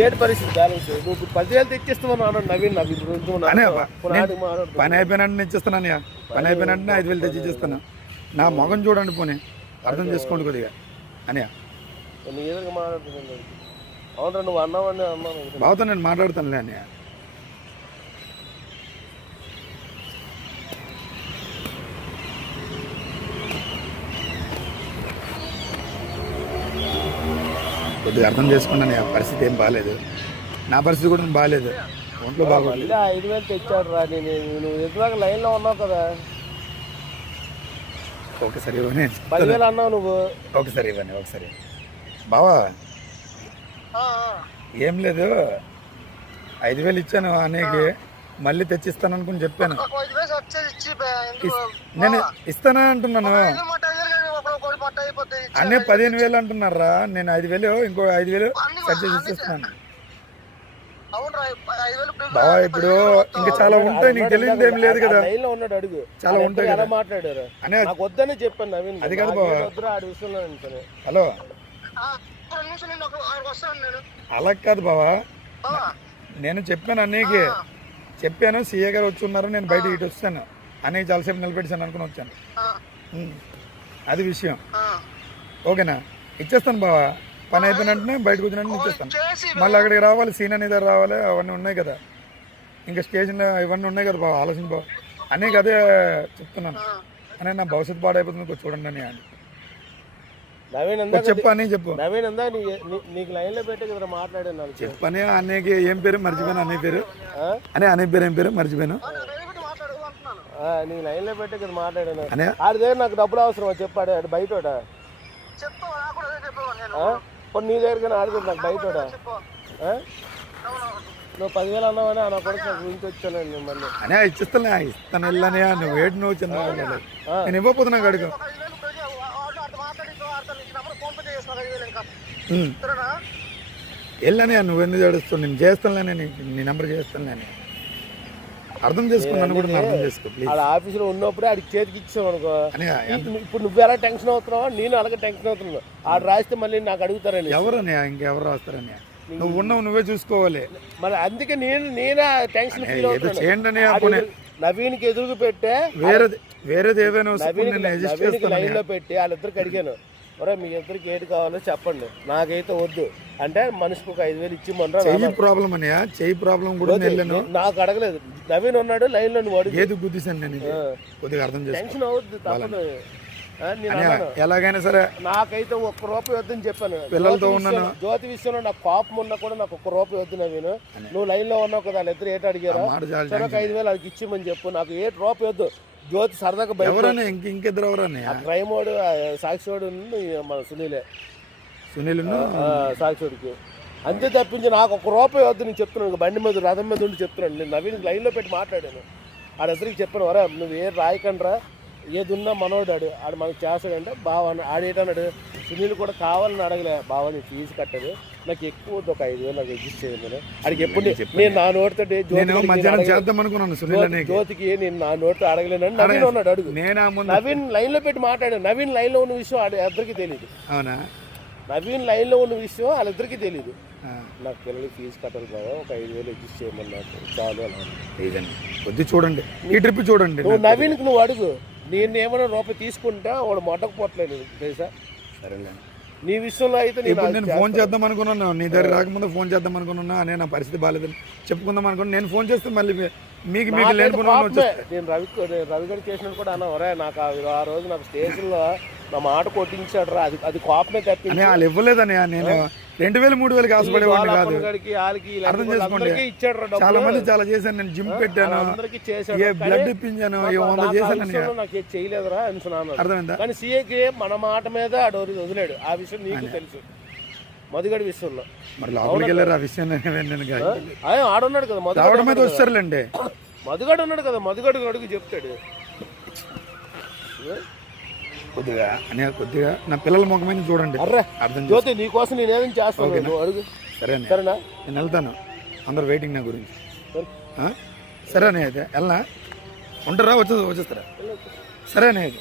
ఏంటి పరిస్థితి బ్యాలెన్స్? నువ్వు ఇప్పుడు 10,000 తెచ్చిస్తున్నావు అన్నాడు నవీన్. నాకు ఇప్పుడు పని అయిపోయినట్టు ఇచ్చేస్తాను. పని అయిపోయినట్టు 5,000 తెచ్చి ఇచ్చేస్తాను. నా మొగం చూడండి పోనీ, అర్థం చేసుకోండి కొద్దిగా అని. నీ ఎదురుగా మాట్లాడుతున్నాను. అవునరా నువ్వు అన్నావని అన్నాను. బాగుతా నేను మాట్లాడుతానులే అని. కొద్దిగా అర్థం చేసుకోండి. ఆ పరిస్థితి ఏం బాగాలేదు, నా పరిస్థితి కూడా బాగాలేదు, ఒంట్లో బాగోలేదు. 5,000 తెచ్చాడు రా. నువ్వు ఎదురుగా లైన్లో ఉన్నావు కదా. ఒకసారి ఇవ్వని. 10,000 అన్నావు నువ్వు. ఒకసారి ఇవ్వని, ఒకసారి బావా. ఏం లేదు, 5,000 ఇచ్చాను అనేకి, మళ్ళీ తెచ్చిస్తాను అనుకుని చెప్పాను. నేను ఇస్తానా అంటున్నాను. అన్నీ 15,000 అంటున్నారా. నేను 5,000 ఇంకో 5,000 సెట్ చేసి ఇచ్చేస్తున్నాను బావా. ఇప్పుడు ఇంకా చాలా ఉంటాయి, నీకు తెలియదు ఏం లేదు కదా. చాలా ఉంటాయి కదా. మాట్లాడారు వద్దని చెప్పాను నవీన్. అది కాదు బావా. హలో, అలా కాదు బావా. నేను చెప్పాను అన్నయ్యకి, చెప్పాను సీఏ గారు వచ్చి ఉన్నారు, నేను బయట ఇటు వస్తాను అన్నయ్య చాలాసేపు నిలబెట్టాను అనుకుని వచ్చాను. అది విషయం. ఓకేనా, ఇచ్చేస్తాను బావా. పని అయిపోయినట్టునే బయటకు వచ్చినట్టు ఇచ్చేస్తాను. మళ్ళీ అక్కడికి రావాలి, సీన్ అనేది రావాలి, అవన్నీ ఉన్నాయి కదా. ఇంకా స్టేషన్లో ఇవన్నీ ఉన్నాయి కదా బావా. ఆలోచన బావ అన్నయ్యకి అదే చెప్తున్నాను. అనే నా భవిష్యత్తు పాడైపోతుంది, చూడండి అని. చెప్పు అని చెప్పు. నవీన్ అందా నీకు లైన్ లో పెట్టే కదా మాట్లాడాను. చెప్పని అన్నయ్యకి ఏం పేరు మర్చిపోయాను, అన్నయ్య పేరు అన్నయ్య పేరు ఏం పేరు మర్చిపోయాను. నీకు లైన్ లో పెట్టే కదా మాట్లాడాను. ఆడి దగ్గర నాకు డబ్బులు అవసరం చెప్పాడు. ఆడు బయట నీ దగ్గర ఆడుతుంది నాకు బయట. నువ్వు 10,000 అన్నావని నా కొడుకు నాకు గురించి వచ్చానండి. మళ్ళీ అనే ఇచ్చిస్తాను, ఇస్తాను వెళ్ళని. నువ్వు వేడి నువ్వు చిన్న నేను ఇవ్వకపోతున్నా అడుగు. వెళ్ళని నువ్వెందుకు ఏడుస్తావు, నేను చేస్తానులే, నీ నెంబర్ చేస్తానులే. అర్థం చేసుకున్నాను కూడా అర్థం చేసుకో ప్లీజ్. ఆఫీసులో ఉన్నప్పుడే ఆడికి చేతికి ఇచ్చావు అనుకో. ఇప్పుడు నువ్వు ఎలా టెన్షన్ అవుతున్నావో నేను అలాగే టెన్షన్ అవుతున్నావు. ఆడు రాస్తే మళ్ళీ నాకు అడుగుతారని. ఎవరని ఇంకెవరు రాస్తారని? నువ్వు ఉన్నావు, నువ్వే చూసుకోవాలి. మరి అందుకే నేనే టెన్షన్ ఫీల్ అవుతాను. నవీన్కి ఎదురుకు పెట్టే వేరేది ఏదైనా నవీన్కి లైన్ లో పెట్టి వాళ్ళిద్దరికి అడిగాను, ఒరే మీ ఇద్దరికి ఏది కావాలో చెప్పండి, నాకైతే వద్దు అంటే మనిషికి ఒక 5,000 ఇచ్చి మొన్న ప్రాబ్లం అని చెయ్యి ప్రాబ్లం కూడా నాకు అడగలేదు. నవీన్ ఉన్నాడు లైన్ లో, నువ్వు అడుగు. ఏది గుద్దిసాను నేను, కొద్దిగా అర్థం చేసుకో. టెన్షన్ అవద్దు తప్పదు. ఎలాగైనా సరే నాకైతే ₹1 వద్దని చెప్పాను. పిల్లలతో ఉన్నాను. జ్యోతి విషయంలో నాకు కోపం ఉన్నా కూడా నాకు ₹1 వద్దు నవీను. నువ్వు లైన్ లో ఉన్నావు కదా, వాళ్ళిద్దరు ఏట అడిగారు, సరే ఒక 5,000 అది ఇచ్చిమని చెప్పు, నాకు ₹1 వద్దు. జ్యోతి సరదాగా ఇంకెద్దరు ఎవరన్నా క్రైమోడు సాక్షివాడు మన సునీల్ సాక్షివాడికి అంతే తప్పించి నాకు ₹1 వద్దు. నేను చెప్తున్నాను, బండి మీద రథం మీద ఉండి చెప్తున్నాను. నేను నవీన్ లైన్లో పెట్టి మాట్లాడాను. ఆడెద్దరికి చెప్పాను, వరా నువ్వు ఏ రాయకండ్రా, ఏది ఉన్నా మనోడు ఆడు మనకు చేస్తాడంటే బావ ఆడేటన్నాడు. సునీల్ కూడా కావాలని అడగలే, బావ నీ ఫీజు కట్టదు, నాకు ఎక్కువ ఒక 5,000 నాకు అడ్జస్ట్ చేయండి. అడిగి ఎప్పుడు నేను నా నోటితో జ్యోతికి నేను నా నోటితో అడగలేనని నవీన్ ఉన్నాడు. అడుగు. నవీన్ లైన్ లో పెట్టి మాట్లాడాను. నవీన్ లైన్ లో ఉన్న విషయం వాళ్ళిద్దరికి తెలియదు. నవీన్ లైన్ లో ఉన్న విషయం వాళ్ళిద్దరికి తెలియదు. నాకు పిల్లలకి ఫీజు కట్టాలి బాబా, ఒక 5,000 అడ్జస్ట్ చేయమని నాకు చాలు అని. కొద్ది చూడండి, ఈ ట్రిప్ చూడండి. నువ్వు నవీన్కి నువ్వు అడుగు, నేను ఏమైనా ₹1 తీసుకుంటా వాడు మొట్టకపోవట్లేదు తెలుసా. సరేలే, నీ విషయంలో అయితే నేను ఫోన్ చేద్దాం అనుకున్నాను, నీ దగ్గర రాకముందు ఫోన్ చేద్దాం అనుకున్నా. అనే నా పరిస్థితి బాగాలేదని చెప్పుకుందాం అనుకున్నాను. నేను ఫోన్ చేస్తే మళ్ళీ మీకు నేను రవి గారు చేసినట్టు కూడా అన్నా, ఒరే నాకు ఆ రోజు నాకు స్టేషన్లో నా మాట కొట్టించాడు రా, అది కోపమే తప్పింది. వాళ్ళు ఇవ్వలేదని నేను 2,000 3,000 ఆశపడేవాడిని కాదు. అర్థం చేసుకోండి, చాలా మంది చాలా చేశాను. నేను జిమ్ పెట్టాను, బ్లడ్ ఇప్పించాను, 100 చేశాను. నాకు చేయలేదురా అనుకున్నాను. అర్థమైందా? కానీ సీఏకి మన మాట మీద ఆడోరి వదిలేడు. ఆ విషయం నీకు తెలుసు, మధుగడి విషయంలో. మరి లోపలికి వెళ్ళారు ఆ విషయం ఆడున్నాడు కదా, మధుగడ మీద వచ్చారులేండి. మధుగడు ఉన్నాడు కదా, మధుగడు అడుగు చెప్తాడు. కొద్దిగా అని కొద్దిగా నా పిల్లల ముఖమైన చూడండి. అర్థం జ్యోతి నీకోసం నేను ఏదైనా చేస్తాను, అడుగు. సరేనా, నేను వెళ్తాను. అందరు వెయిటింగ్ నా గురించి. సరేనే అయితే వెళ్ళనా, ఉంటారా వచ్చేస్తారా? సరేనే అయితే